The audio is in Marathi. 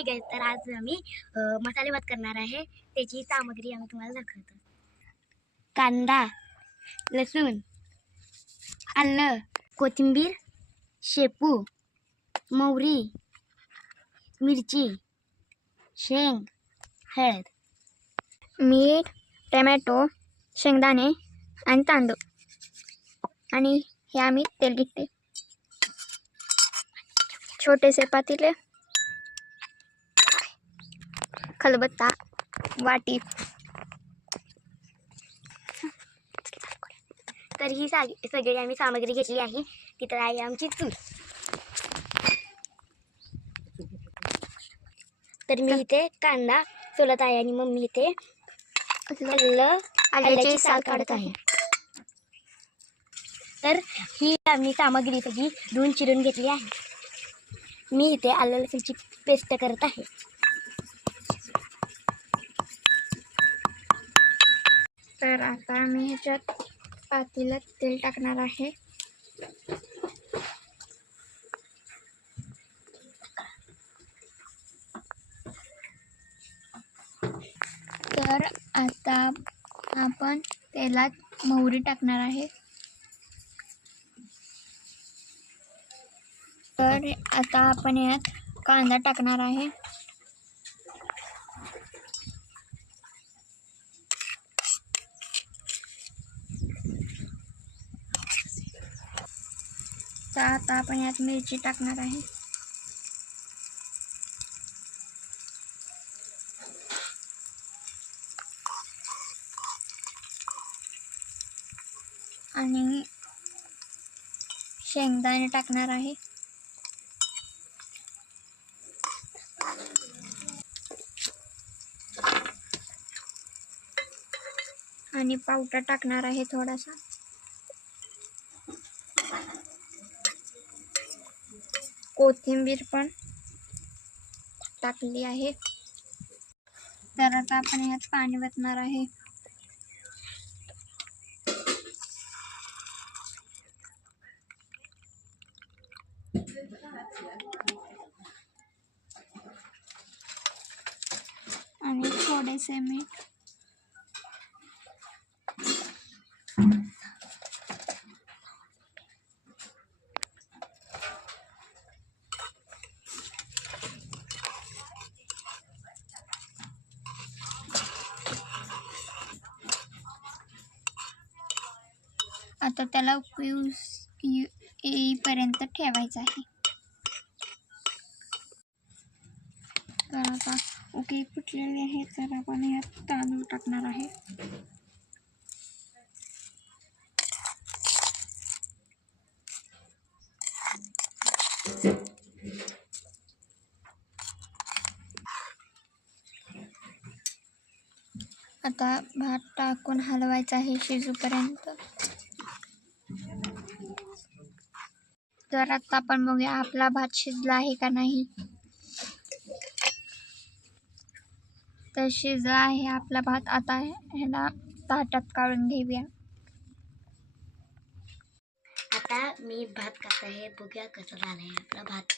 हाय गाइस, तर आज आम्ही मसाले भात करणार आहे. त्याची सामग्री आम्ही तुम्हाला दाखवतो. कांदा, लसूण, आलं, कोथिंबीर, शेपू, मोहरी, मिरची, शेंग, हळद, मीठ, टोमॅटो, शेंगदाणे आणि तांदूळ आणि हे आम्ही तेल घेतले. छोटेसे पातेले, खलबत्ता, वाटी. तर ही सगळी आम्ही सामग्री घेतली आहे. तिथं आहे आमची चूल. तर मी इथे कांदा सोलत आहे आणि मम्मी इथे आल्याची साल काढत आहे. तर ही आम्ही सामग्री सगळी धुवून चिरून घेतली आहे. मी इथे आलं लसूणची पेस्ट करत आहे. तर आता मी ह्याच्यात पातेल्यात तेल टाकणार आहे. तर आता आपण तेलात मोहरी टाकणार आहे. तर आता आपण यात कांदा टाकणार आहे. तर आता आपण यात मिरची टाकणार आहे. आणि शेंगदाणे टाकणार आहे. आणि पावटा टाकणार आहे थोडासा. कोथिंबीर पण टाकली आहे. तर आता आपण यात पाणी ओतणार आहे. आणि थोडेसे मीठ. आता त्याला येईपर्यंत ठेवायचं आहे. तर आता उकळी फुटलेली आहे. तर आपण यात तांदूळ टाकणार आहे. आता भात टाकून हलवायचा आहे शिजूपर्यंत. तर आता आपण बघूया आपला भात शिजला आहे का नाही. तर शिजला आहे आपला भात. आता ह्याला ताटात काढून घेऊया. आता मी भात खात आहे. बघूया कसं झालंय आपला भात.